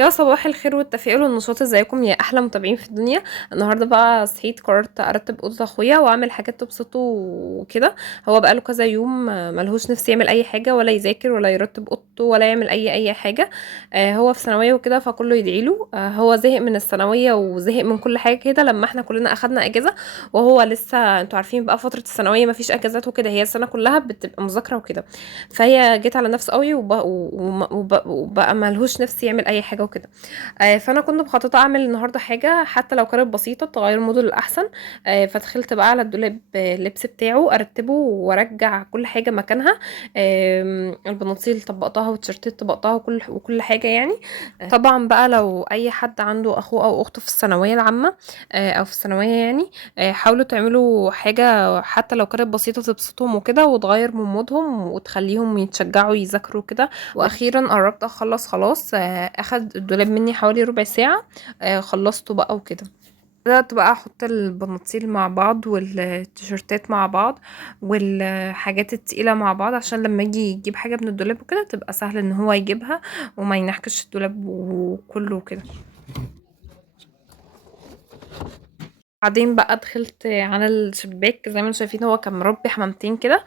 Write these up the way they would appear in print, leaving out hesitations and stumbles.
يا صباح الخير والتفاؤل والنشاط، ازيكم يا احلى متابعين في الدنيا؟ النهارده بقى صحيت قررت ارتب اوضه اخويا واعمل حاجات تبسطه وكده. هو بقى له كذا يوم ملهوش نفس يعمل اي حاجه، ولا يذاكر ولا يرتب اوضته ولا يعمل اي حاجه. هو في ثانويه وكده فكله يدعي له. هو زهق من الثانويه وزهق من كل حاجه كده لما احنا كلنا اخدنا اجازه، وهو لسه انتوا عارفين بقى فتره الثانويه مفيش اجازات وكده، هي السنه كلها بتبقى مذاكره وكده. فهي جيت على نفسه قوي وبقى ملهوش نفس يعمل اي حاجه وكده. فانا كنت مخططه اعمل النهارده حاجه حتى لو كانت بسيطه تغير موده للاحسن. فدخلت بقى على الدولاب، اللبس بتاعه ارتبه وارجع كل حاجه مكانها. البناطيل طبقتها والتيشيرتات طبقتها وكل حاجه يعني. طبعا بقى لو اي حد عنده اخوه او اخته في الثانويه العامه، او في الثانويه يعني، حاولوا تعملوا حاجه حتى لو كانت بسيطه تبسطهم وكده وتغير من مودهم وتخليهم يتشجعوا يذاكروا كده. واخيرا قربت اخلص خلاص. اخد الدولاب مني حوالي ربع ساعة. خلصته بقى وكده. بدأت بقى احط البناطيل مع بعض والتيشيرتات مع بعض والحاجات التقيلة مع بعض، عشان لما يجي يجيب حاجة من الدولاب وكده تبقى سهل ان هو يجيبها وما ينحكش الدولاب وكله كده. بعدين بقى دخلت على الشباك، زي ما انتم شايفين هو كان مربي حمامتين كده.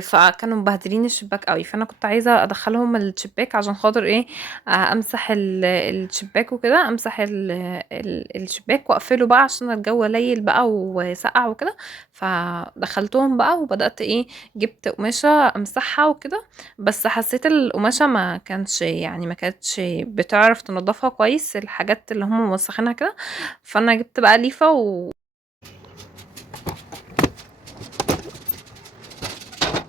فكانوا مبهدلين الشباك قوي، فانا كنت عايزه ادخلهم الشباك عشان خاطر ايه، امسح الشباك وكده، امسح الشباك واقفله بقى عشان الجو ليل بقى وسقع وكده. فدخلتهم بقى وبدات ايه، جبت قماشه امسحها وكده. بس حسيت القماشه ما كانتش بتعرف تنضفها كويس، الحاجات اللي هم موسخينها كده. فانا جبت بقى ليفه.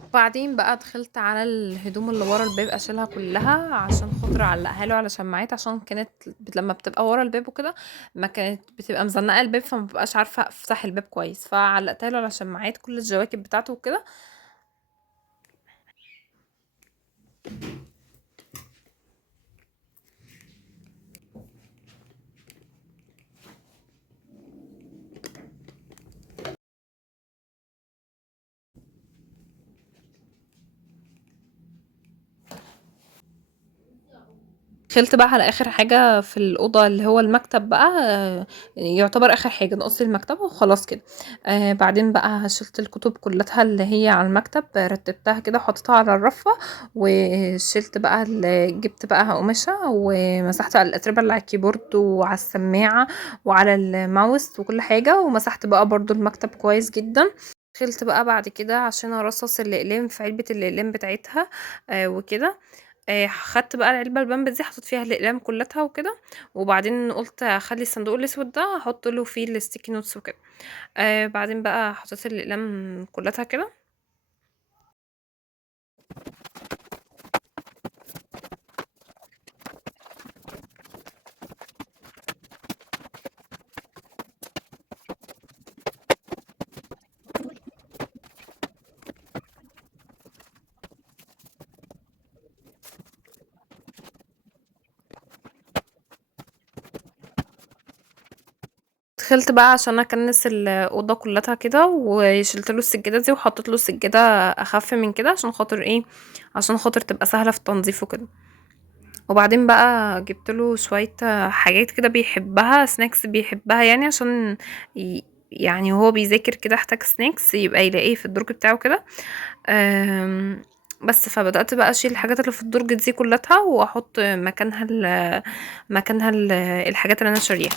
وبعدين بقى دخلت على الهدوم اللي ورا الباب اشيلها كلها عشان خاطر اعلقها له على شماعات، عشان كانت لما بتبقى ورا الباب وكده ما كانت بتبقى مزنقه الباب، فما ببقاش عارفه افتح الباب كويس، فعلقتها له على شماعات كل الجواكب بتاعته وكده. دخلت بقى على اخر حاجه في الاوضه اللي هو المكتب بقى. يعتبر اخر حاجه نقص المكتب وخلاص كده. بعدين بقى شلت الكتب كلها اللي هي على المكتب، رتبتها كده وحطيتها على الرفه. وشلت بقى جبت بقى قماشه ومسحت على الاتربه اللي على الكيبورد وعلى السماعه وعلى الماوس وكل حاجه، ومسحت بقى برضو المكتب كويس جدا. دخلت بقى بعد كده عشان ارصص الاقلام في علبه الاقلام بتاعتها وكده. خدت بقى العلبة البامب دي حطيت فيها الأقلام كلتها وكده. وبعدين قلت اخلي الصندوق الأسود ده احط له فيه الستيكي نوتس وكده. بعدين بقى حطيت الأقلام كلتها كده. دخلت بقى عشان اكنس الأوضة كلتها كده، وشلت له السجادة دي وحطيت له السجادة اخف من كده عشان خاطر ايه، عشان خاطر تبقى سهلة في التنظيف وكده. وبعدين بقى جبت له شوية حاجات كده بيحبها، سناكس بيحبها يعني، عشان يعني هو بيذاكر كده احتاج سناكس يبقى يلاقيه في الدرج بتاعه كده. آم، بس فبدأت بقى اشيل الحاجات اللي في الدرج دي كلها واحط مكانها الحاجات اللي انا شاريها.